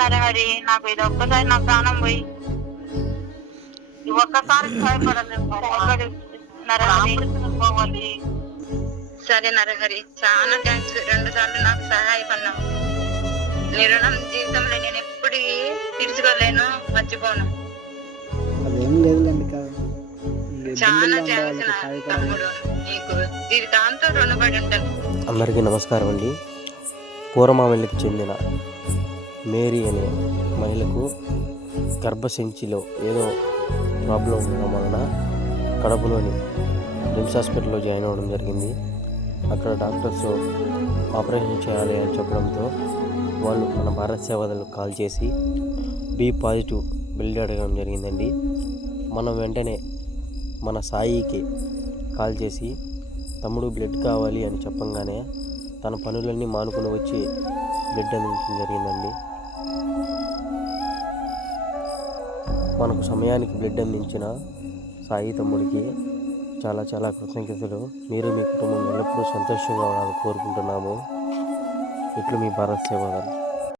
నరహరి, నాకు ఇది ఒక్కసారి నా ప్రాణం పోయి ఒక్కసారి భయపడలేదు నరహరి. పోవాలి. సరే నరహరి, చాలా థ్యాంక్స్. 2 సార్లు నాకు సహాయపడినావు. నీ రుణం జీవితంలో నేను ఎప్పటికీ తీర్చుకోలేను, మర్చిపోను. చాలా థ్యాంక్స్ నా తమ్ముడు, నీకు జీవితాంతం రుణపడి ఉంటాను. అందరికీ నమస్కారం అండి. పూర్వమామిళ్ళకి చెందిన మేరీ అనే మహిళకు గర్భసంచిలో ఏదో ప్రాబ్లం ఉండడం వలన కడపలోని రిమ్స్ హాస్పిటల్లో జాయిన్ అవ్వడం జరిగింది. అక్కడ డాక్టర్స్ ఆపరేషన్ చేయాలి అని చెప్పడంతో వాళ్ళు మన భారత్ సేవలకు కాల్ చేసి బి పాజిటివ్ బ్లడ్ అడగడం జరిగిందండి. మనం వెంటనే మన సాయికి కాల్ చేసి తమ్ముడు బ్లడ్ కావాలి అని చెప్పంగానే తన పనులన్నీ మానుకుని వచ్చి బ్లడ్ అందించడం జరిగిందండి. మనకు సమయానికి బ్లడ్ అందించిన సాయి తమ్ముడికి చాలా చాలా కృతజ్ఞతలు. మీరు మీ కుటుంబం ఎల్లప్పుడూ సంతోషంగా ఉండాలని కోరుకుంటున్నాము. ఇట్లు మీ భారత్ సేవలు.